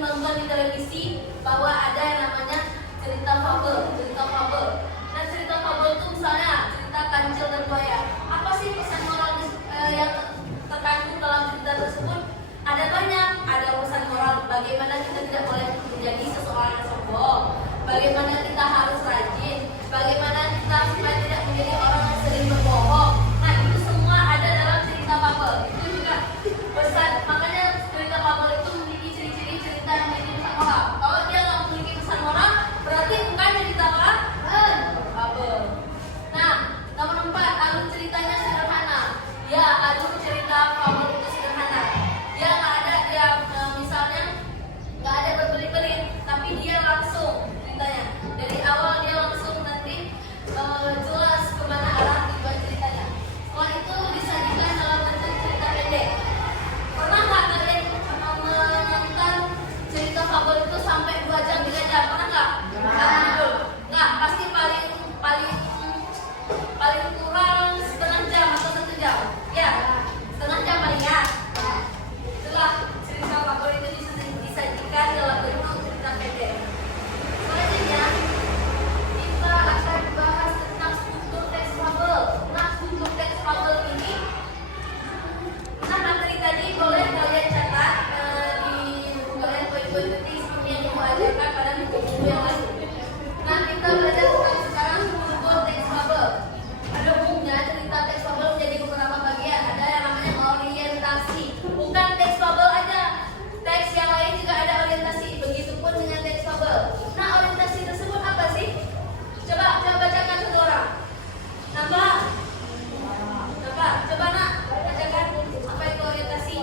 sering nonton di televisi bahwa ada yang namanya cerita fabel. Nah, cerita fabel itu misalnya cerita kancil dan buaya. Apa sih pesan moral yang terkandung dalam cerita tersebut? Ada banyak, ada pesan moral bagaimana kita tidak boleh menjadi seseorang yang sombong, bagaimana kita harus rajin, bagaimana kita supaya tidak menjadi orang yang sering berbohong. Nah, itu semua ada dalam cerita fabel. Itu juga pesan, makanya cerita fabel itu memiliki ciri-ciri cerita yang memiliki pesan moral. Kalau dia nggak memiliki pesan moral, berarti bukan cerita fabel. Nah, nomor 4, alur ceritanya sederhana. Ya, alur cerita fabel itu sederhana. Dia nggak ada, misalnya nggak ada berbelit-belit, tapi dia langsung ceritanya. Dari awal dia langsung nanti jelas kemana arah tujuan ceritanya. Setelah itu disajikan dalam bentuk cerita pendek. Pernah nggak kalian menonton cerita fabel itu sampai 2 jam 3 jam? Pernah nggak? Nggak, pasti paling kurang setengah jam atau 1 jam. Ya, setengah jam paling ya. Setelah cerita fabel itu disajikan dalam bentuk cerita pendek. Selanjutnya kita akan bahas tentang struktur teks fabel. Nah, struktur teks fabel ini, nah materi tadi boleh kalian catat di buku kalian, poin-poin penting seperti yang ibu ajarkan pada buku-buku yang lain. Nah, kita belajar tentang sekarang struktur teks fabel. Ada umumnya cerita teks fabel menjadi beberapa bagian. Ada yang namanya orientasi. Bukan teks fabel aja, teks yang lain juga ada orientasi. Begitupun dengan teks fabel. Nah, orientasi tersebut apa sih? Coba bacakan satu orang. Nambah. Coba nak bacakan apa itu orientasi.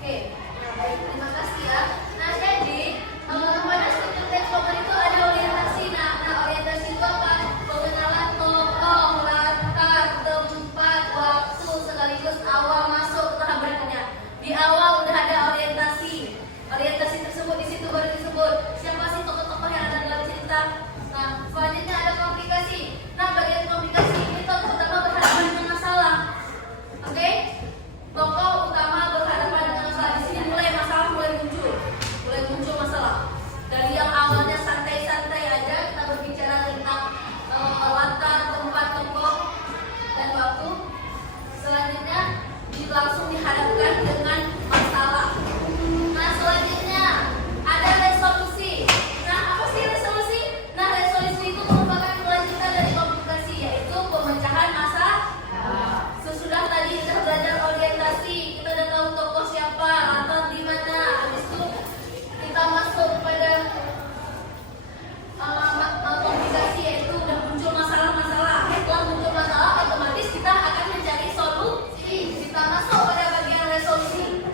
Oke, nah baik, terima kasih ya. Nah, jadi pada struktur teks fabel itu ada orientasi. Nah, orientasi itu apa? Pengenalan tokoh, latar, tempat, waktu, sekaligus awal masuk ke tahap berikutnya. Di awal udah ada orientasi. Orientasi tersebut di situ baru disebut siapa sih tokoh-tokoh yang ada dalam cerita. Nah, selanjutnya ada komplikasi. Nah, bagian komplikasi ini tokoh utama berhadapan dengan masalah. Oke? Tokoh utama berhadapan dengan masalah. Di sini mulai muncul masalah. Dari yang awalnya santai-santai aja kita berbicara tentang latar, tempat, tokoh, dan waktu. Selanjutnya langsung dihadapkan dengan masalah. Nah, selanjutnya ada resolusi. Nah, apa sih resolusi? Nah, resolusi itu merupakan kelanjutan dari komplikasi, yaitu pemecahan masalah. Sesudah tadi kita belajar orientasi, kita udah tahu tokoh siapa, latar di mana. Habis itu kita masuk pada komplikasi, yaitu udah muncul masalah-masalah. Setelah muncul masalah, otomatis kita akan mencari solusi. Kita masuk pada bagian resolusi.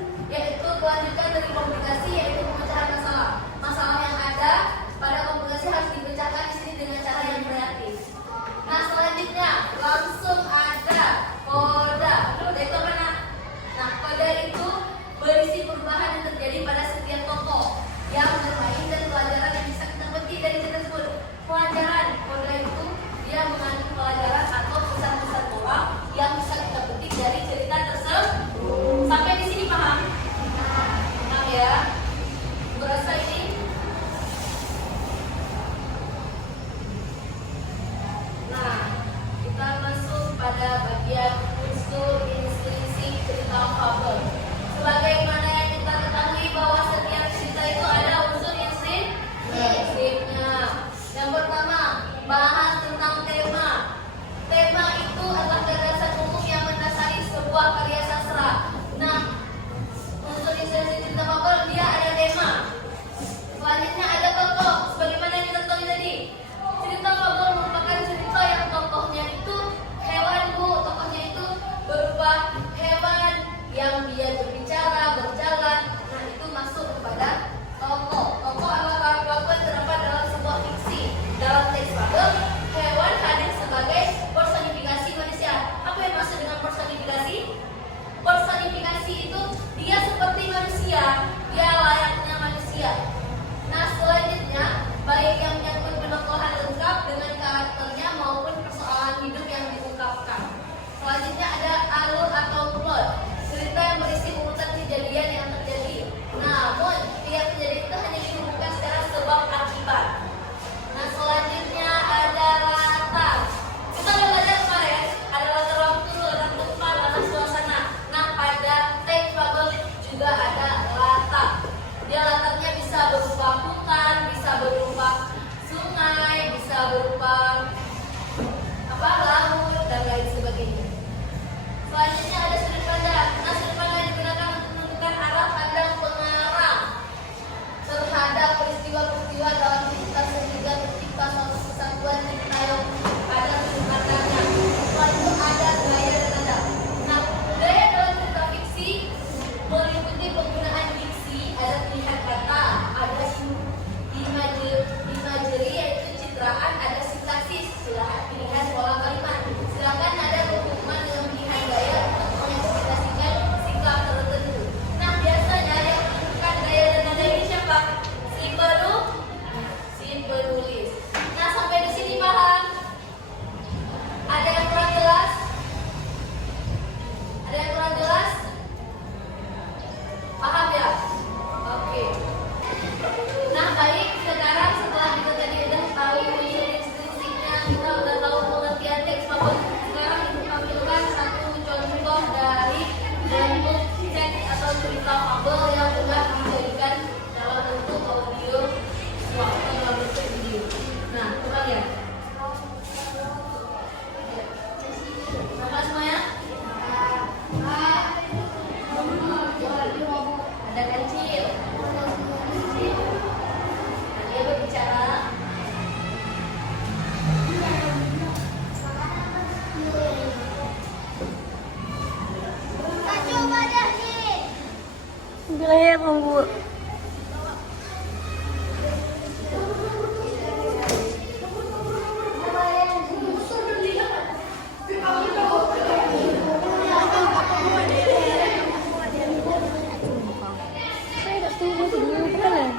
Leher Bu. Saya tak tunggu dulu kan?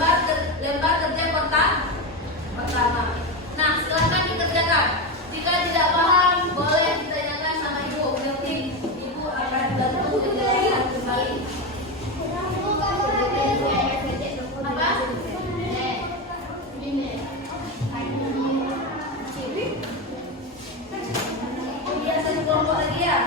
lembar kerja pertama. Nah, silakan dikerjakan. Jika tidak paham, boleh ditanyakan sama ibu. Nanti ibu akan bantu menjelaskan kembali. Apa? Biasa di kelompok lagi ya.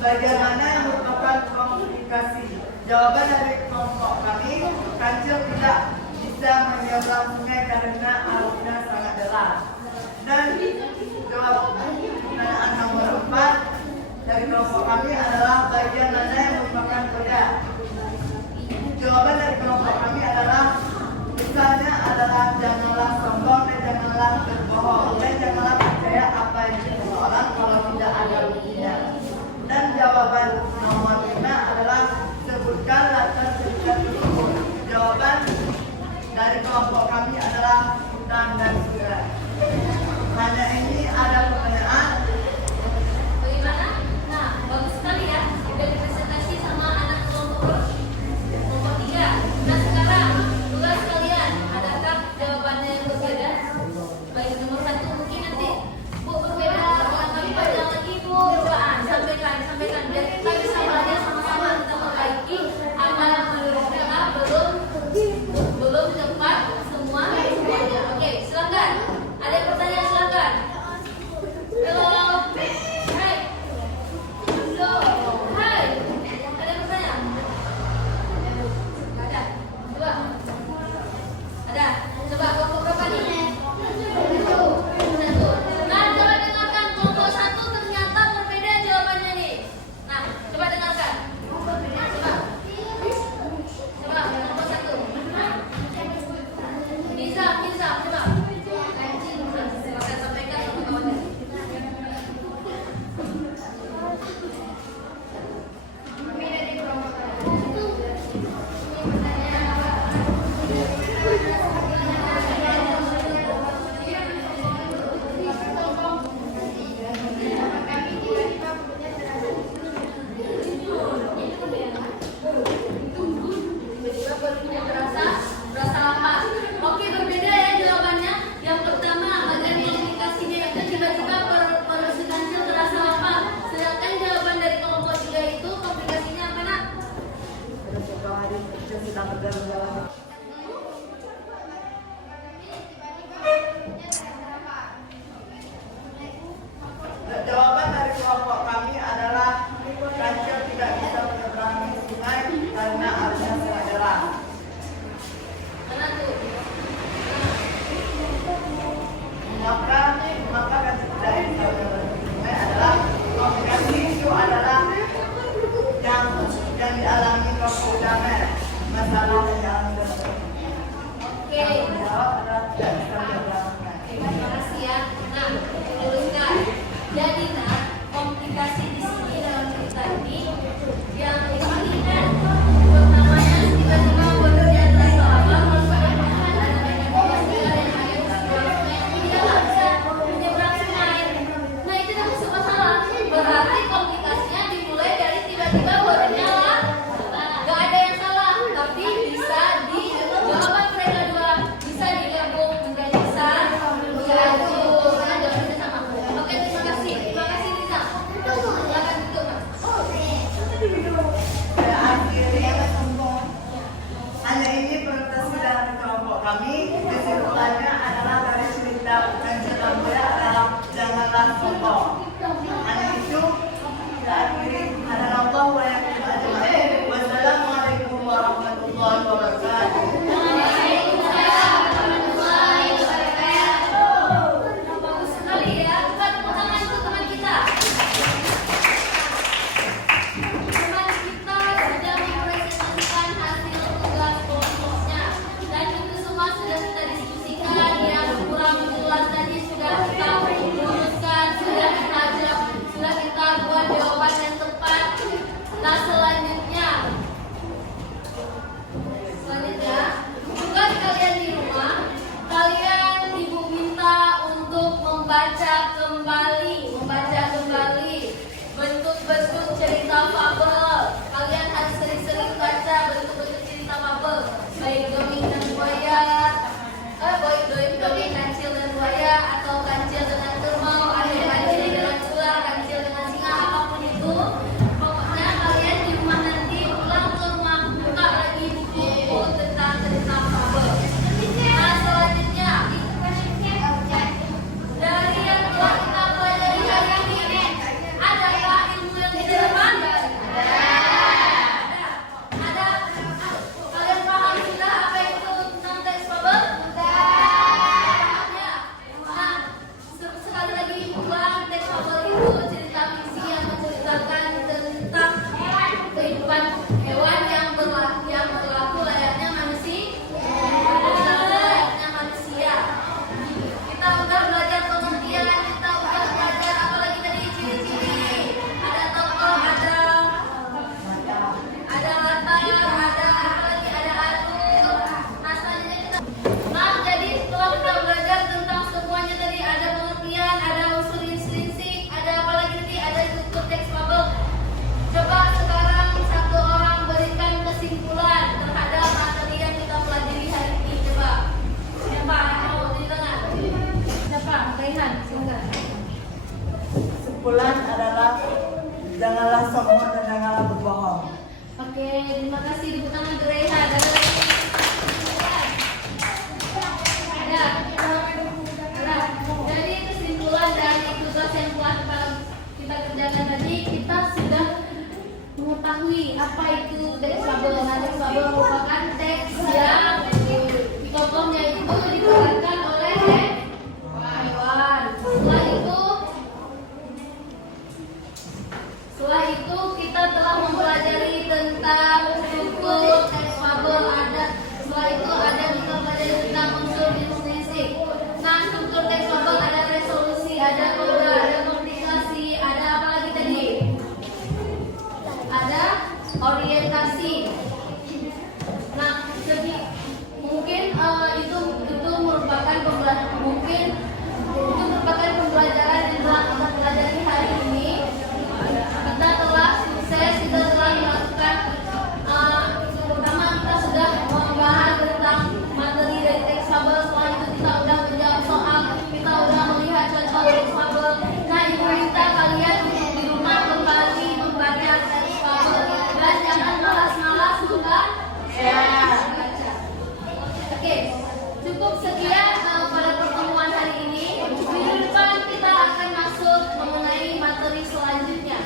bagian mana yang merupakan komunikasi? Jawaban dari kelompok kami, kancil tidak bisa menyeberang sungai karena arusnya sangat deras. Dan jawab pertanyaan nomor 4 dari kelompok kami adalah bagian mana yang merupakan kuda? Jawaban dari kelompok kami adalah misalnya adalah janganlah sombong dan janganlah berbohong dan janganlah percaya apa yang dikatakan orang kalau tidak ada buktinya. Dan jawaban nomor 5 adalah sebutkan latar cerita tersebut. Jawaban dari kelompok kami adalah hutan dan sungai. Hanya ini ada pertanyaan. Bagaimana? Nah, bagus sekali ya. Sudah dipresentasi sama anak kelompok 3. Nah, sekarang tugas kalian. Adakah jawabannya yang berbeda? Baik, nomor 1 mungkin nanti Bu berbeda. Kalau kami panjang lagi Bu. Sampaikan. Dan kita bisa belajar sama-sama kita perbaiki apa yang menurut kita belum tepat semuanya. Oke, silakan. Ada pertanyaan silakan. janganlah sombong dan janganlah berbohong. Oke, terima kasih. Tepuk tangan untuk Reha. Ada. Jadi kesimpulan dari tugas yang telah kita kerjakan tadi, kita sudah mengetahui apa itu teks fabel. Nah, teks fabel merupakan teks yang tokohnya itu diperankan oleh hewan. Setelah itu kita telah mempelajari tentang struktur teks fabel. Setelah itu kita pelajari tentang unsur instinsif. Nah, struktur teks fabel ada resolusi, ada kode, ada komplikasi, ada apa lagi tadi? Ada orientasi. Nah, mungkin itu merupakan pembelajaran yang telah kita pelajari hari ini. Kita telah sukses, kita telah melakukan pertama kita sudah membahas tentang materi dari teks fabel. Setelah itu kita sudah menjawab soal, kita sudah melihat contoh teks fabel. Nah, ibu minta kalian di rumah kembali membaca teks fabel dan jangan malas-malas untuk baca. Oke, cukup sekian pada pertemuan hari ini. Minggu depan kita akan masuk mengenai materi selanjutnya.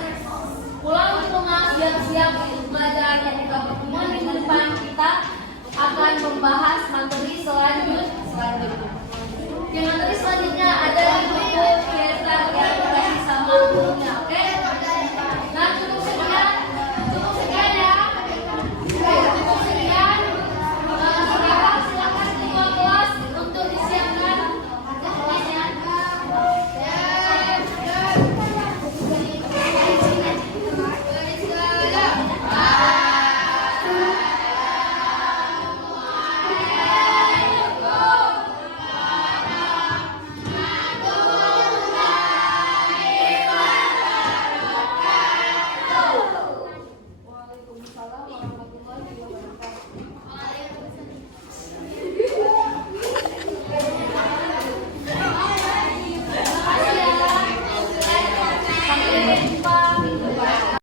Pulang ke rumah siap-siap untuk belajar, dan di pertemuan minggu depan kita akan membahas materi selanjutnya. Di materi selanjutnya ada buku cerita yang dikasih sama guru